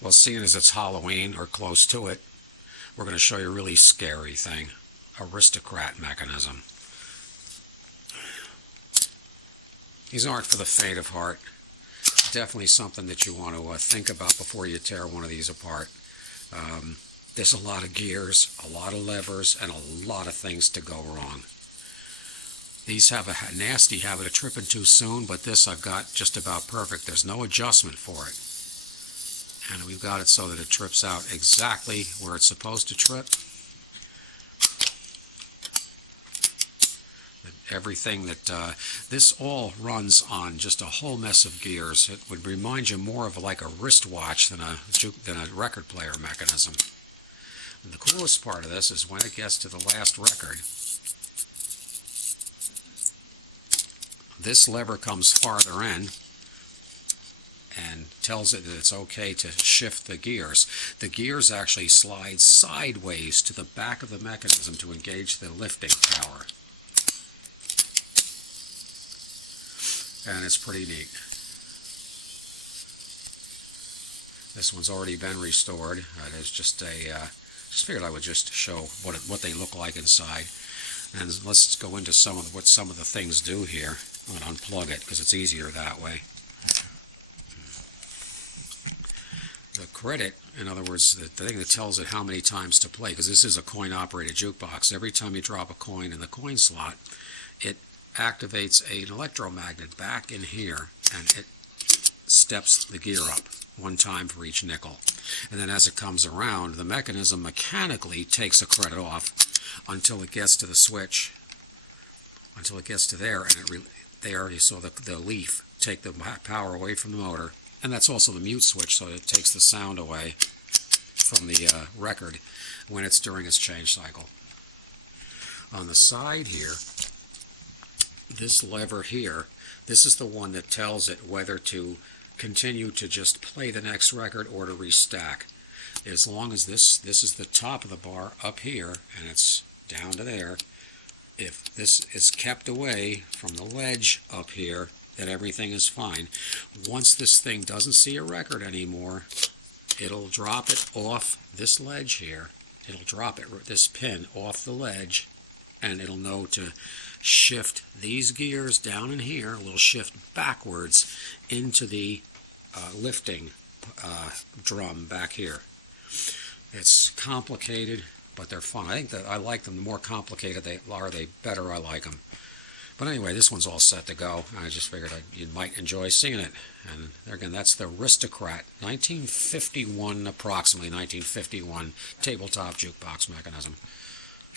Well, seeing as it's Halloween or close to it, we're going to show you a really scary thing, aristocrat mechanism. These aren't for the faint of heart. Definitely something that you want to think about before you tear one of these apart. There's a lot of gears, a lot of levers, and a lot of things to go wrong. These have a nasty habit of tripping too soon, but this I've got just about perfect. There's no adjustment for it. And we've got it so that it trips out exactly where it's supposed to trip. Everything that, this all runs on just a whole mess of gears. It would remind you more of like a wristwatch than a record player mechanism. And the coolest part of this is when it gets to the last record, this lever comes farther in and tells it that it's okay to shift the gears. The gears actually slide sideways to the back of the mechanism to engage the lifting power. And it's pretty neat. This one's already been restored. There's just just figured I would just show what they look like inside. And let's go into what some of the things do here. I'm going to unplug it because it's easier that way. The credit, in other words, the thing that tells it how many times to play, because this is a coin-operated jukebox. Every time you drop a coin in the coin slot, it activates an electromagnet back in here, and it steps the gear up one time for each nickel. And then as it comes around, the mechanism mechanically takes a credit off until it gets to the switch, until it gets to there, and there you saw the leaf take the power away from the motor. And that's also the mute switch, so it takes the sound away from the record when it's during its change cycle. On the side here, this lever here, this is the one that tells it whether to continue to just play the next record or to restack. As long as this is the top of the bar up here and it's down to there, if this is kept away from the ledge up here, then everything is fine. Once this thing doesn't see a record anymore, it'll drop it off this ledge here. It'll drop it, this pin, off the ledge, and it'll know to shift these gears down in here. We'll shift backwards into the lifting drum back here. It's complicated, but they're fun. I think that I like them. The more complicated they are, the better I like them. But anyway, this one's all set to go. I just figured you might enjoy seeing it. And again, that's the Ristaucrat 1951, approximately 1951 tabletop jukebox mechanism.